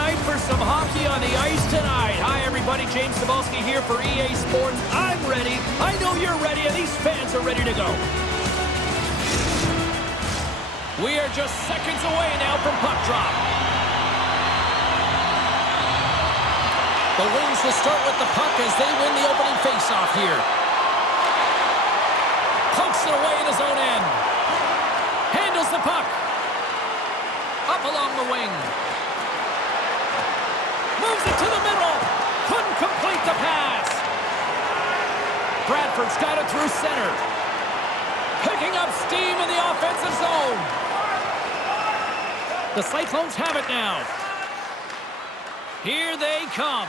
night for some hockey on the ice tonight. Hi, everybody. James Cebulski here for EA Sports. I'm ready. I know you're ready, and these fans are ready to go. We are just seconds away now from puck drop. The Wings will start with the puck as they win the opening faceoff here. Pokes it away in his own end. Handles the puck. Up along the wing. Moves it to the middle. Couldn't complete the pass. Bradford's got it through center. Picking up steam in the offensive zone. The Cyclones have it now. Here they come.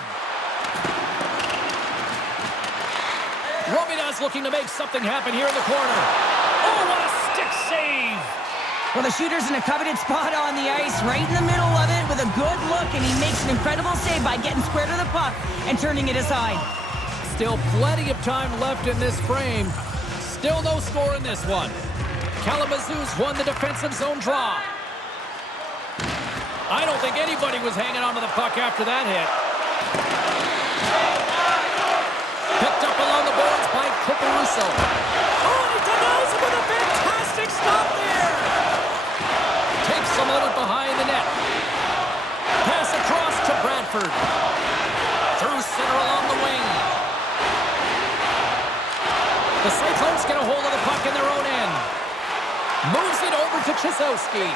Robidas looking to make something happen here in the corner. Oh, what a stick save. Well, the shooter's in a coveted spot on the ice, right in the middle of it with a good look, and he makes an incredible save by getting square to the puck and turning it aside. Still plenty of time left in this frame. Still no score in this one. Kalamazoo's won the defensive zone draw. I don't think anybody was hanging on to the puck after that hit. Picked up along the boards by Caruso. Oh, he denies him with a fantastic stop there. Takes a moment behind the net. Pass across to Bradford. Through center along the wing. The Cyclones get a hold of the puck in their own end. Moves it over to Chisowski.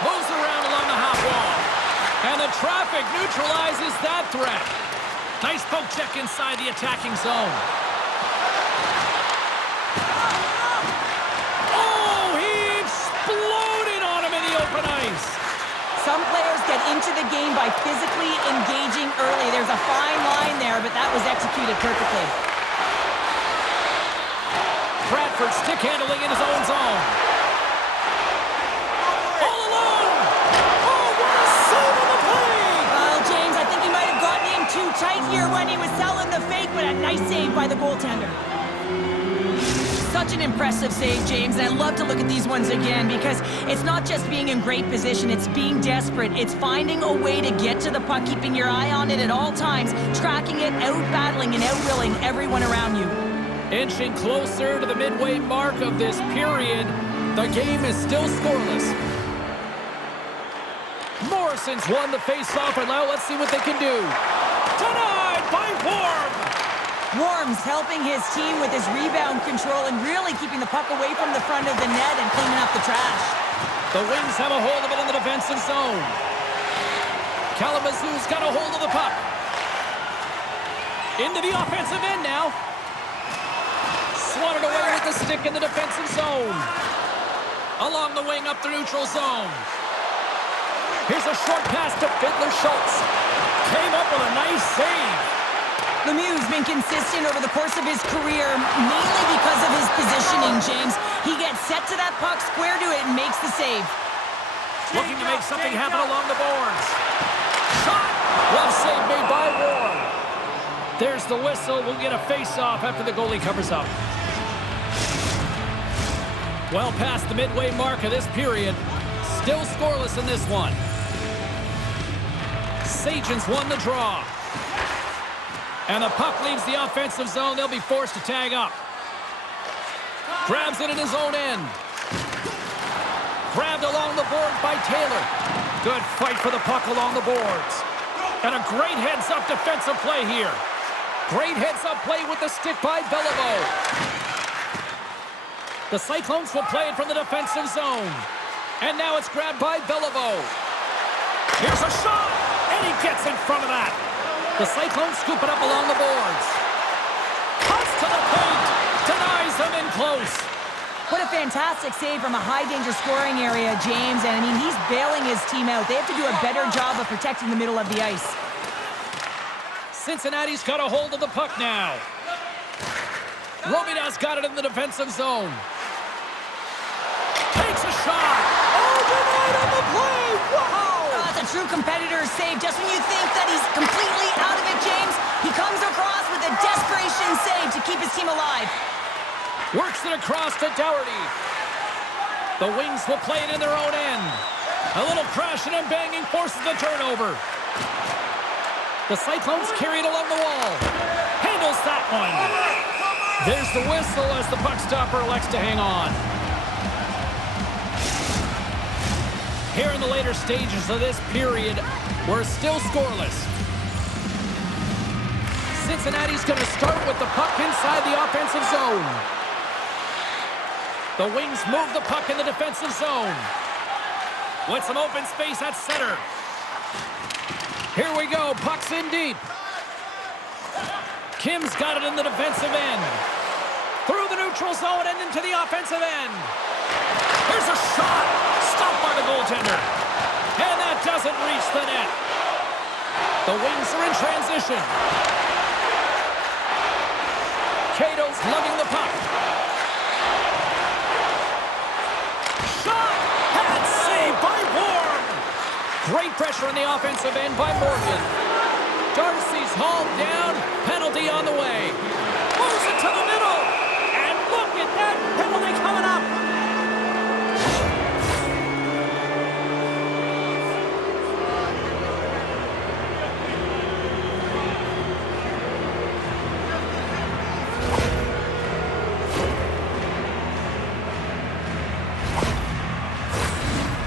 Moves around along the half wall. And the traffic neutralizes that threat. Nice poke check inside the attacking zone. Oh, he exploded on him in the open ice. Some players get into the game by physically engaging early. There's a fine line there, but that was executed perfectly. Bradford stick handling in his own zone. All alone! Oh, what a save on the play! Well, James, I think he might have gotten in too tight here when he was selling the fake, but a nice save by the goaltender. Such an impressive save, James, and I love to look at these ones again because it's not just being in great position, it's being desperate. It's finding a way to get to the puck, keeping your eye on it at all times, tracking it, out-battling and out-willing everyone around you. Inching closer to the midway mark of this period, the game is still scoreless. Morrison's won the face-off, and now let's see what they can do. Denied by Worm! Worm's helping his team with his rebound control and really keeping the puck away from the front of the net and cleaning up the trash. The Wings have a hold of it in the defensive zone. Kalamazoo's got a hold of the puck. Into the offensive end now. Swatted away with the stick in the defensive zone. Along the wing up the neutral zone. Here's a short pass to Fiddler Schultz. Came up with a nice save. Lemieux's been consistent over the course of his career, mainly because of his positioning, James. He gets set to that puck, square to it, and makes the save. Looking to make something happen along the boards. Shot! Glove save made by Ward. There's the whistle. We'll get a face-off after the goalie covers up. Well past the midway mark of this period. Still scoreless in this one. Sajan's won the draw. And the puck leaves the offensive zone. They'll be forced to tag up. Grabs it in his own end. Grabbed along the board by Taylor. Good fight for the puck along the boards. And a great heads-up defensive play here. Great heads-up play with the stick by Beliveau. The Cyclones will play it from the defensive zone. And now it's grabbed by Beliveau. Here's a shot! And he gets in front of that. The Cyclones scoop it up along the boards. Cuts to the paint. Denies them in close. What a fantastic save from a high-danger scoring area, James. And, I mean, he's bailing his team out. They have to do a better job of protecting the middle of the ice. Cincinnati's got a hold of the puck now. Robidas got it in the defensive zone. Takes a shot. Oh, denied on the play. Wow. That's a true competitor's save. Just when you think that he's completely out of it, James, he comes across with a desperation save to keep his team alive. Works it across to Dougherty. The Wings will play it in their own end. A little crashing and banging forces the turnover. The Cyclones carry it along the wall. Handles that one. There's the whistle as the puck stopper elects to hang on. Here in the later stages of this period, we're still scoreless. Cincinnati's going to start with the puck inside the offensive zone. The Wings move the puck in the defensive zone. With some open space at center. Here we go, puck's in deep. Kim's got it in the defensive end. Through the neutral zone and into the offensive end. Here's a shot. Stopped by the goaltender. And that doesn't reach the net. The Wings are in transition. Cato's lugging the puck. Shot! And saved by Warm. Great pressure in the offensive end by Morgan. Darcy's hauled down. Penalty on the way. Moves it to the middle. And look at that penalty coming up.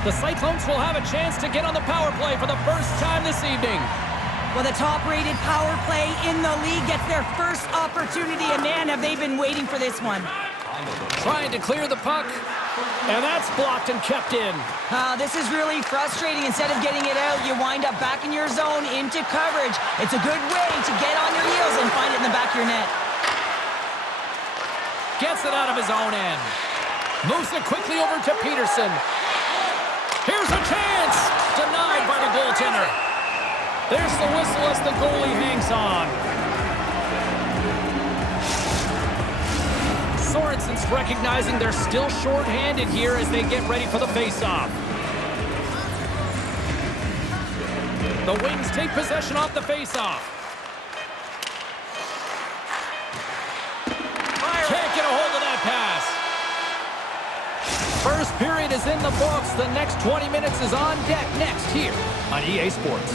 The Cyclones will have a chance to get on the power play for the first time this evening. Well, the top-rated power play in the league gets their first opportunity, and man, have they been waiting for this one. Trying to clear the puck, and that's blocked and kept in. This is really frustrating. Instead of getting it out, you wind up back in your zone into coverage. It's a good way to get on your heels and find it in the back of your net. Gets it out of his own end. Moves it quickly over to Pedersen. Here's a chance! Denied by the goaltender. There's the whistle as the goalie hangs on. Sorenson's recognizing they're still short-handed here as they get ready for the face-off. The Wings take possession off the face-off. Can't get a hold of that pass. First period is in the books. The next 20 minutes is on deck next here on EA Sports.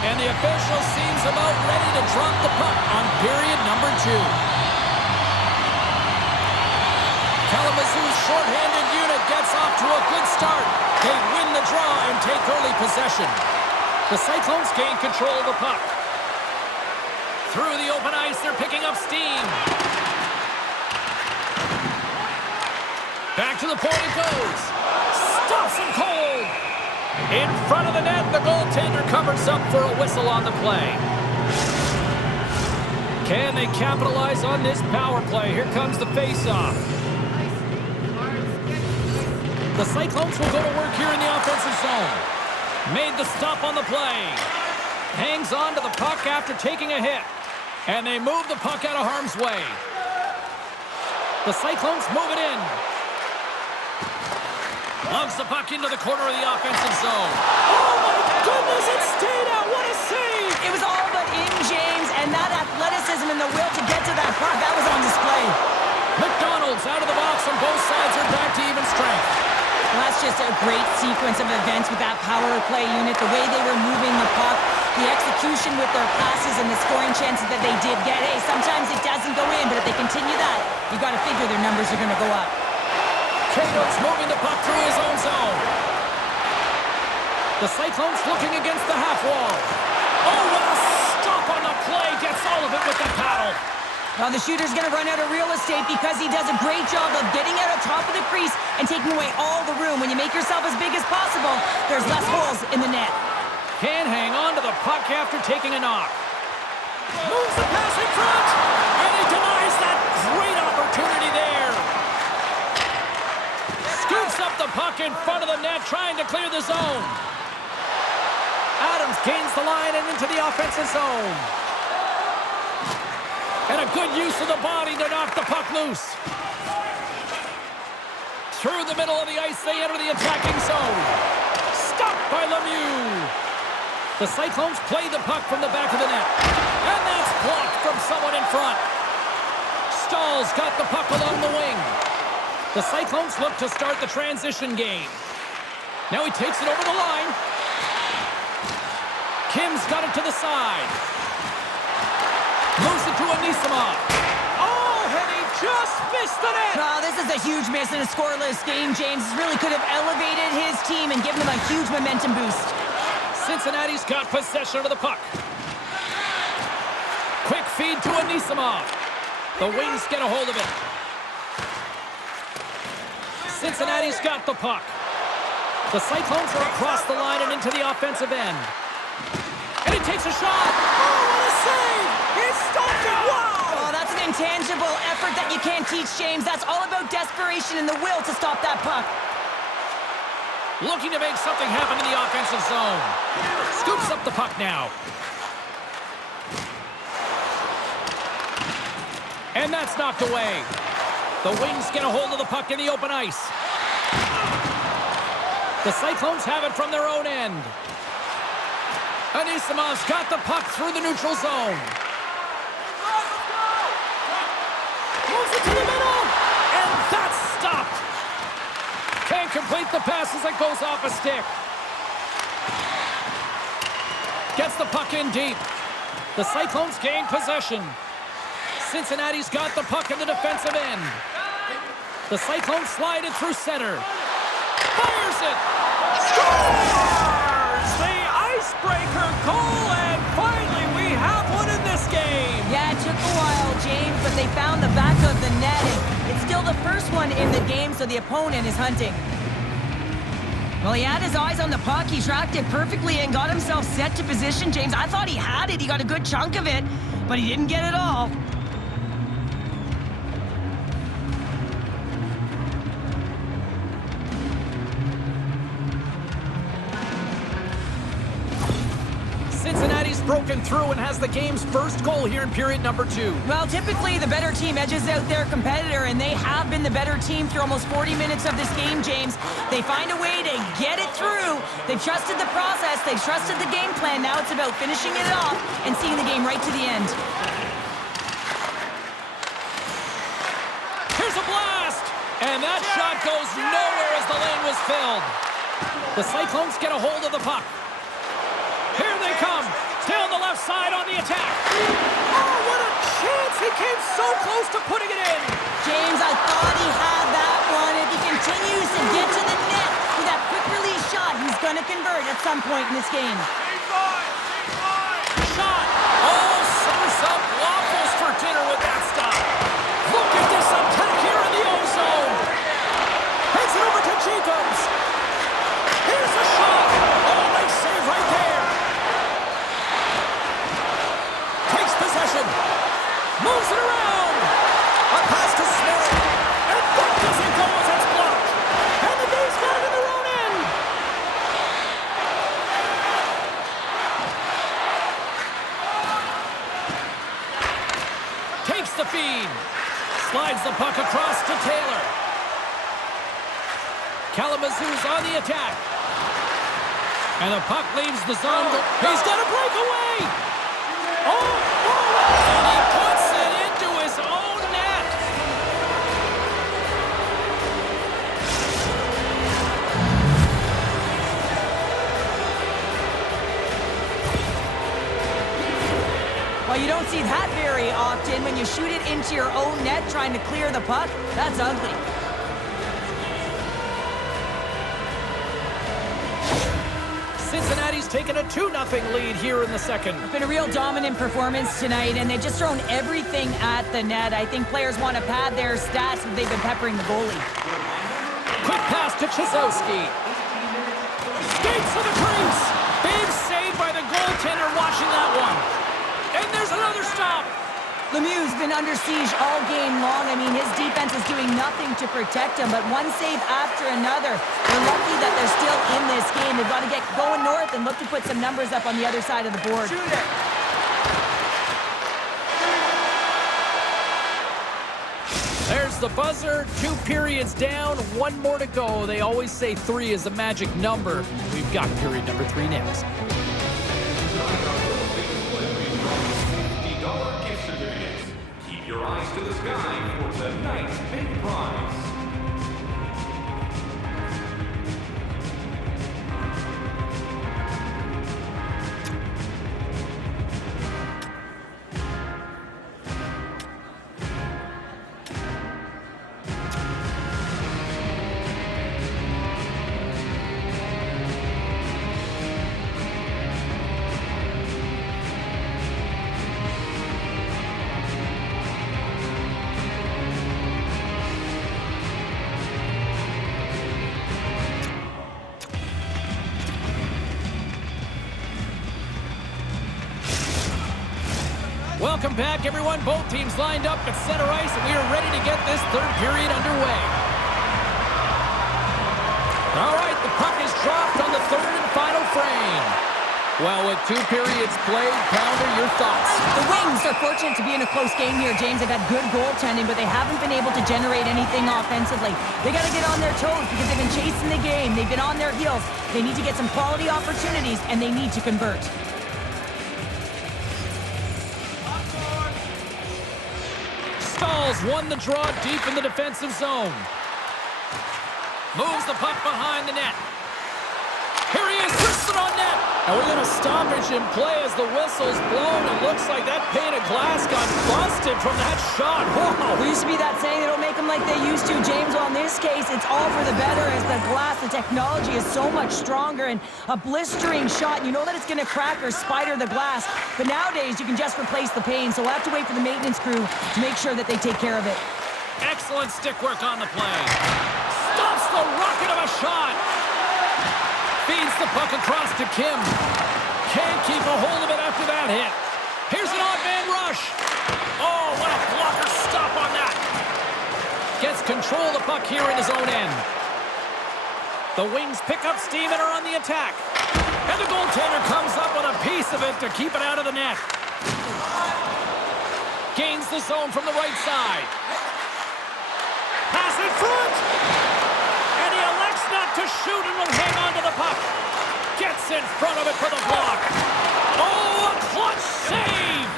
And the official seems about ready to drop the puck on period number 2. Kalamazoo's shorthanded unit gets off to a good start. They win the draw and take early possession. The Cyclones gain control of the puck. Through the open ice, they're picking up steam. Back to the point it goes. Stops him cold. In front of the net, the goaltender covers up for a whistle on the play. Can they capitalize on this power play? Here comes the face-off. The Cyclones will go to work here in the offensive zone. Made the stop on the play. Hangs on to the puck after taking a hit. And they move the puck out of harm's way. The Cyclones move it in. Loves the puck into the corner of the offensive zone. Oh, my goodness, it stayed out. What a save. It was all but in, James, and that athleticism and the will to get to that puck, that was on display. MacDonald's out of the box, and both sides are back to even strength. Well, that's just a great sequence of events with that power play unit, the way they were moving the puck, the execution with their passes, and the scoring chances that they did get. Hey, sometimes it doesn't go in, but if they continue that, you got to figure their numbers are going to go up. Cato's moving the puck through his own zone. The Cyclones looking against the half wall. Oh, what a stop on the play. Gets all of it with the paddle. Well, the shooter's going to run out of real estate because he does a great job of getting out on top of the crease and taking away all the room. When you make yourself as big as possible, there's less holes in the net. Can hang on to the puck after taking a knock. Moves the pass in front. And he denies that great opportunity there. Scoops up the puck in front of the net, trying to clear the zone. Adams gains the line and into the offensive zone. And a good use of the body to knock the puck loose. Through the middle of the ice, they enter the attacking zone. Stopped by Lemieux. The Cyclones play the puck from the back of the net. And that's blocked from someone in front. Stahl's got the puck along the wing. The Cyclones look to start the transition game. Now he takes it over the line. Kim's got it to the side. Moves it to Anisimov. Oh, and he just missed the net. Oh, this is a huge miss in a scoreless game. James really could have elevated his team and given them a huge momentum boost. Cincinnati's got possession of the puck. Quick feed to Anisimov. The wings get a hold of it. Cincinnati's got the puck. The Cyclones are across the line and into the offensive end. And he takes a shot. Oh, what a save! He stopped it! Wow! Oh, that's an intangible effort that you can't teach, James. That's all about desperation and the will to stop that puck. Looking to make something happen in the offensive zone. Scoops up the puck now. And that's knocked away. The wings get a hold of the puck in the open ice. The Cyclones have it from their own end. Anisimov's got the puck through the neutral zone. Moves it to the middle. And that's stopped. Can't complete the pass as it goes off a stick. Gets the puck in deep. The Cyclones gain possession. Cincinnati's got the puck in the defensive end. The Cyclones slide it through center. Fires it! Scores! The icebreaker goal, and finally we have one in this game. Yeah, it took a while, James, but they found the back of the net. It's still the first one in the game, so the opponent is hunting. Well, he had his eyes on the puck. He tracked it perfectly and got himself set to position, James. I thought he had it. He got a good chunk of it, but he didn't get it all. Cincinnati's broken through and has the game's first goal here in period number 2. Well, typically the better team edges out their competitor, and they have been the better team through almost 40 minutes of this game, James. They find a way to get it through. They've trusted the process. They've trusted the game plan. Now it's about finishing it off and seeing the game right to the end. Here's a blast! And that shot goes nowhere as the lane was filled. The Cyclones get a hold of the puck. Here they come. Still on the left side on the attack. Oh, what a chance. He came so close to putting it in. James, I thought he had that one. If he continues to get to the net with that quick release shot, he's going to convert at some point in this game. Shot. Oh, serve some waffles for dinner with that stop. Look at this attack here in the O-zone. Hands it over to Jacobs. Here's the shot. Oh, nice save right there. Takes possession. Moves it around. A pass to Smith. And that doesn't go as it's blocked. And the Blues got it in their own end. Takes the feed. Slides the puck across to Taylor. Kalamazoo's on the attack. And the puck leaves the zone. He's got a breakaway. Oh, and he puts it into his own net. Well, you don't see that very often when you shoot it into your own net trying to clear the puck. That's ugly. Cincinnati's taken a 2-0 lead here in the second. It's been a real dominant performance tonight, and they've just thrown everything at the net. I think players want to pad their stats, and they've been peppering the goalie. Quick pass to Chizowski. Skates to the crease. Big save by the goaltender watching that one. And there's another been under siege all game long. I mean, his defense is doing nothing to protect him, but one save after another. They're lucky that they're still in this game. They've got to get going north and look to put some numbers up on the other side of the board. Shoot it. There's the buzzer. 2 periods down, 1 more to go. They always say 3 is the magic number. We've got period number 3 next. $50 gift certificates. Keep your eyes to the sky for tonight's big prize. Welcome back, everyone. Both teams lined up at center ice, and we are ready to get this 3rd period underway. All right, the puck is dropped on the 3rd and final frame. Well, with 2 periods played, Pounder, your thoughts? The Wings are fortunate to be in a close game here, James. They've had good goaltending, but they haven't been able to generate anything offensively. They got to get on their toes because they've been chasing the game. They've been on their heels. They need to get some quality opportunities, and they need to convert. Stalls won the draw deep in the defensive zone. Moves the puck behind the net. Here he is, Beinstellen on net. And we're going to stoppage in play as the whistle's blown. It looks like that pane of glass got busted from that shot. Whoa. There used to be that saying, they don't make them like they used to, James. Well, in this case, it's all for the better as the glass, the technology is so much stronger, and a blistering shot, you know that it's going to crack or spider the glass. But nowadays, you can just replace the pane, so we'll have to wait for the maintenance crew to make sure that they take care of it. Excellent stick work on the play. Stops the rocket of a shot. Feeds the puck across to Kim. Can't keep a hold of it after that hit. Here's an odd man rush. Oh, what a blocker stop on that. Gets control of the puck here in his own end. The Wings pick up steam and are on the attack. And the goaltender comes up with a piece of it to keep it out of the net. Gains the zone from the right side. Pass in front. And he elects not to shoot and will hang on to the puck. Gets in front of it for the block. Oh, a clutch save!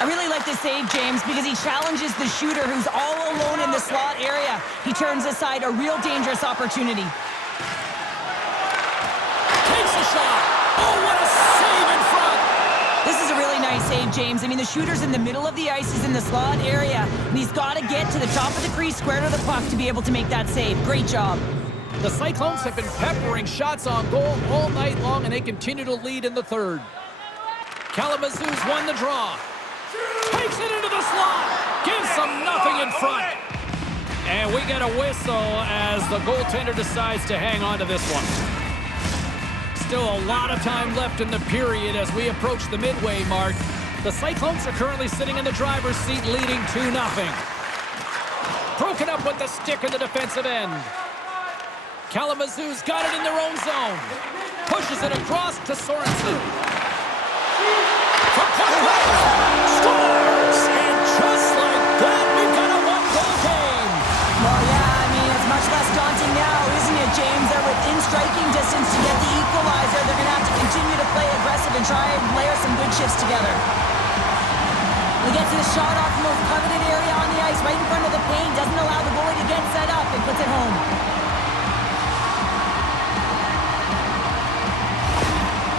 I really like this save, James, because he challenges the shooter who's all alone in the slot area. He turns aside a real dangerous opportunity. Takes a shot. Oh, what a save in front! This is a really nice save, James. I mean, the shooter's in the middle of the ice. He's in the slot area, and he's got to get to the top of the crease, square to the puck, to be able to make that save. Great job. The Cyclones have been peppering shots on goal all night long, and they continue to lead in the 3rd. Kalamazoo's won the draw. Takes it into the slot. Gives them nothing in front. And we get a whistle as the goaltender decides to hang on to this one. Still a lot of time left in the period as we approach the midway mark. The Cyclones are currently sitting in the driver's seat, leading 2-0. Broken up with the stick in the defensive end. Kalamazoo's got it in their own zone. Pushes it across to Sorenson. From scores! And just like that, we've got a 1-goal game. Well, yeah, I mean, it's much less daunting now, isn't it, James? That within striking distance to get the equalizer, they're going to have to continue to play aggressive and try and layer some good shifts together. He gets his shot off the most coveted area on the ice, right in front of the paint, doesn't allow the goalie to get set up, and puts it home.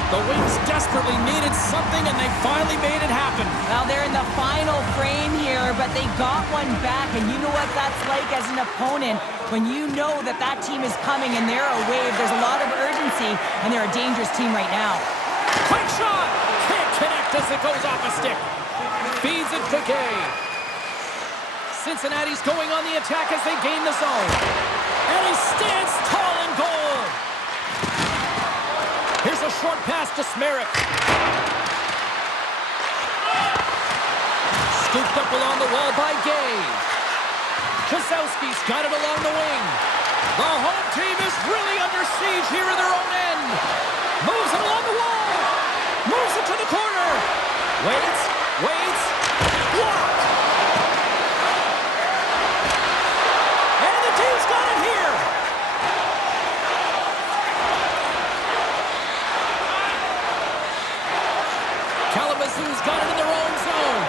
The Wings desperately needed something, and they finally made it happen. Well, they're in the final frame here, but they got one back, and you know what that's like as an opponent. When you know that that team is coming and they're a wave, there's a lot of urgency, and they're a dangerous team right now. Quick shot! Can't connect as it goes off a stick. Feeds it to Guay. Cincinnati's going on the attack as they gain the zone. And he stands tall in goal. Here's a short pass to Smerrick. Scooped up along the wall by Guay. Kosowski's got it along the wing. The home team is really under siege here in their own end. Moves it along the wall. Moves it to the corner. Waits. Blocked. And the team's got it here. Kalamazoo's got it in their own zone.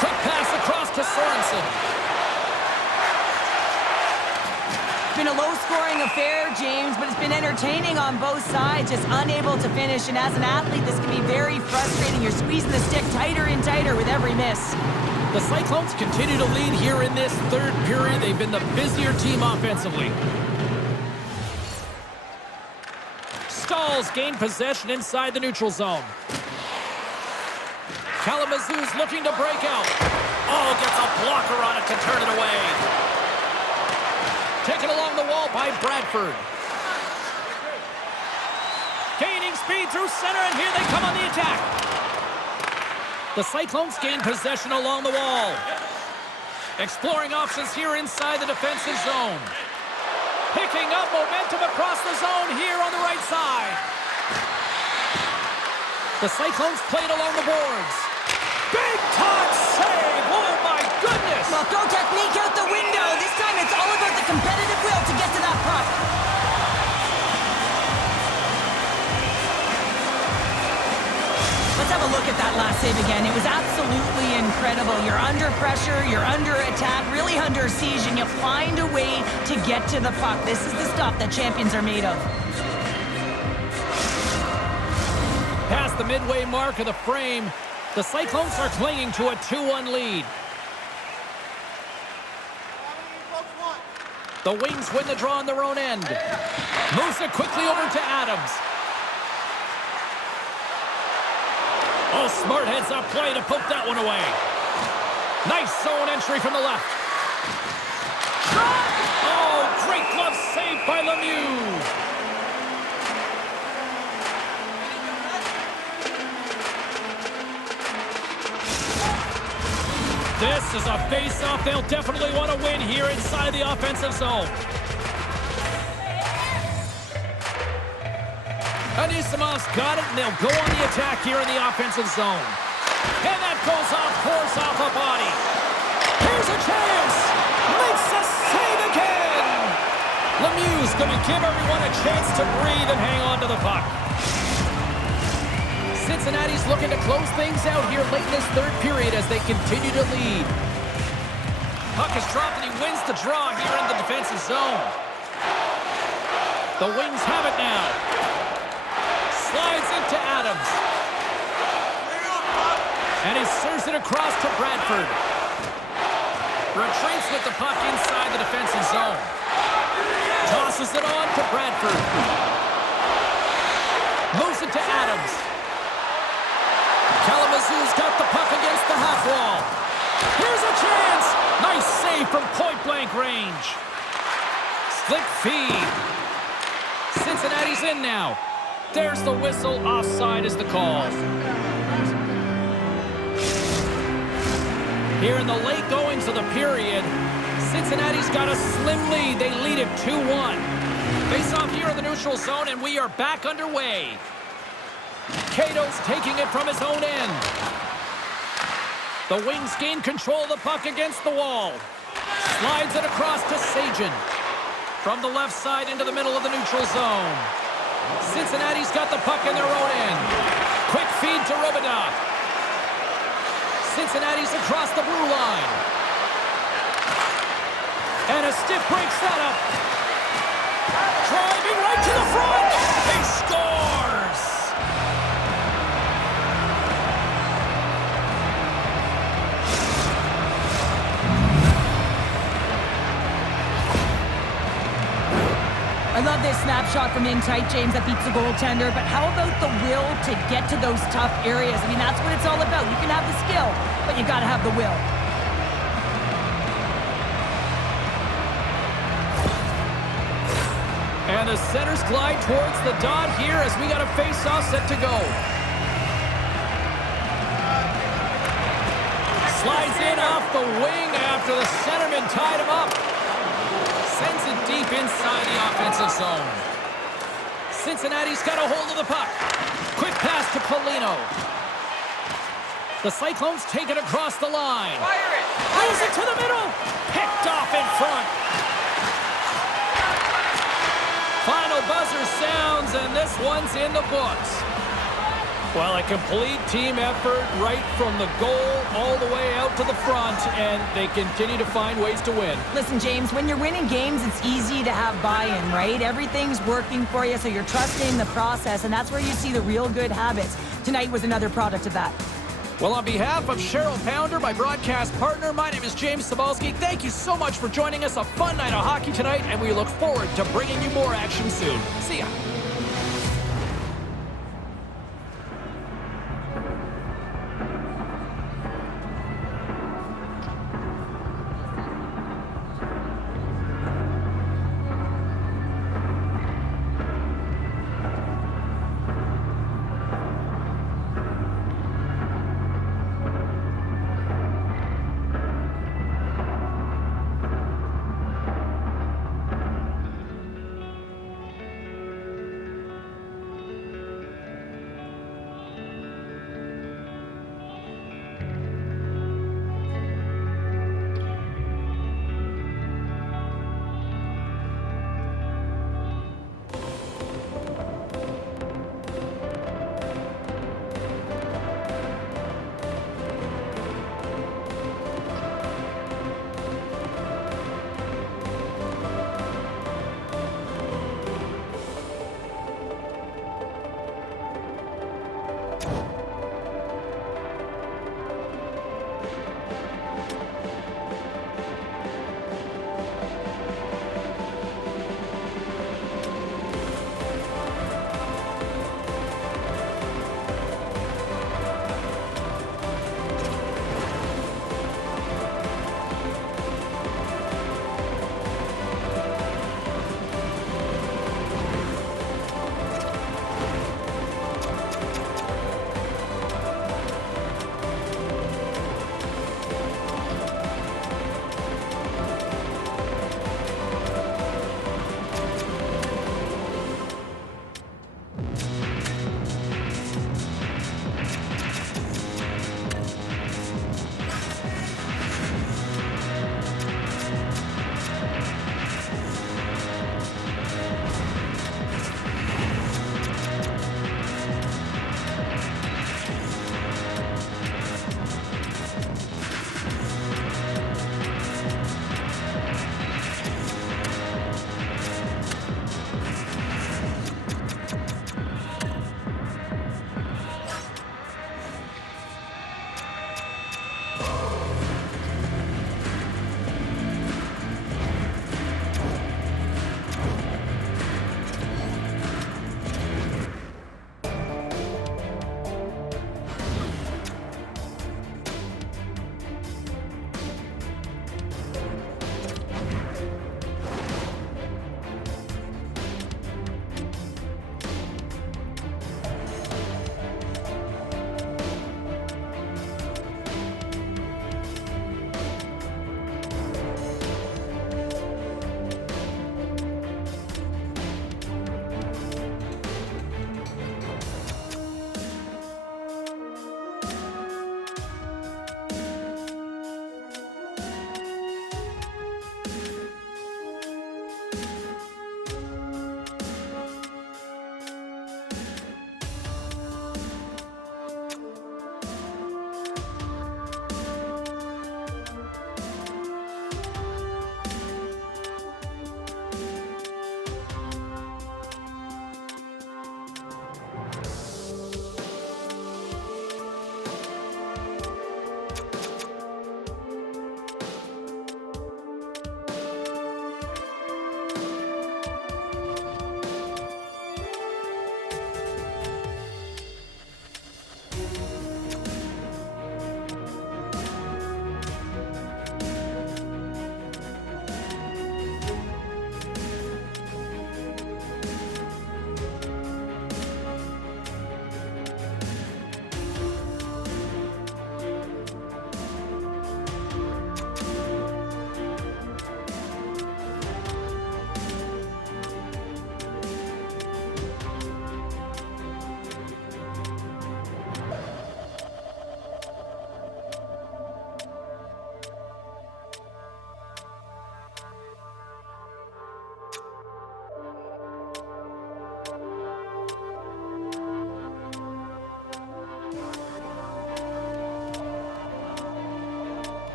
Quick pass across to Sorenson. It's been a low-scoring affair, James, but it's been entertaining on both sides, just unable to finish. And as an athlete, this can be very frustrating. You're squeezing the stick tighter and tighter with every miss. The Cyclones continue to lead here in this third period. They've been the busier team offensively. Stalls gain possession inside the neutral zone. Kalamazoo's looking to break out. Oh, gets a blocker on it to turn it away. Taken along the wall by Bradford. Gaining speed through center, and here they come on the attack. The Cyclones gain possession along the wall. Exploring options here inside the defensive zone. Picking up momentum across the zone here on the right side. The Cyclones played along the boards. Big time save! Oh my goodness! Well, throw technique out the window. This time it's all about the competitive will to get to that puck. Let's have a look at that last save again. It was absolutely incredible. You're under pressure, you're under attack, really under siege, and you find a way to get to the puck. This is the stuff that champions are made of. Past the midway mark of the frame, the Cyclones are clinging to a 2-1 lead. The Wings win the draw on their own end. Moves it quickly over to Adams. Oh, smart heads-up play to poke that one away. Nice zone entry from the left. Shot! Oh, great glove save by Lemieux. This is a face-off they'll definitely want to win here inside the offensive zone. Anisimov's got it, and they'll go on the attack here in the offensive zone. And that goes off course off a body. Here's a chance! Makes a save again! Lemieux's going to give everyone a chance to breathe and hang on to the puck. Cincinnati's looking to close things out here late in this third period as they continue to lead. Puck is dropped and he wins the draw here in the defensive zone. The Wings have it now. Slides into Adams. And he serves it across to Bradford. Retreats with the puck inside the defensive zone. Tosses it on to Bradford. Moves it to Adams. Kalamazoo's got the puck against the half wall. Here's a chance! Nice save from point-blank range. Slick feed. Cincinnati's in now. There's the whistle. Offside is the call. Here in the late goings of the period, Cincinnati's got a slim lead. They lead it 2-1. Face-off here in the neutral zone, and we are back underway. Cato's taking it from his own end. The Wings gain control of the puck against the wall. Slides it across to Sagen. From the left side into the middle of the neutral zone. Cincinnati's got the puck in their own end. Quick feed to Robidas. Cincinnati's across the blue line. And a stiff break setup. Driving right to the front. He scores! I love this snapshot from in tight, James, that beats the goaltender, but how about the will to get to those tough areas? I mean, that's what it's all about. You can have the skill, but you got to have the will. And the centers glide towards the dot here as we got a face-off set to go. Slides in off the wing after the centerman tied him up. Sends it deep inside the offensive zone. Cincinnati's got a hold of the puck. Quick pass to Polino. The Cyclones take it across the line. Fire it! Throws it to the middle. Picked off in front. Final buzzer sounds, and this one's in the books. Well, a complete team effort right from the goal all the way out to the front, and they continue to find ways to win. Listen, James, when you're winning games, it's easy to have buy-in, right? Everything's working for you, so you're trusting the process, and that's where you see the real good habits. Tonight was another product of that. Well, on behalf of Cheryl Pounder, my broadcast partner, my name is James Cybulski. Thank you so much for joining us. A fun night of hockey tonight, and we look forward to bringing you more action soon. See ya.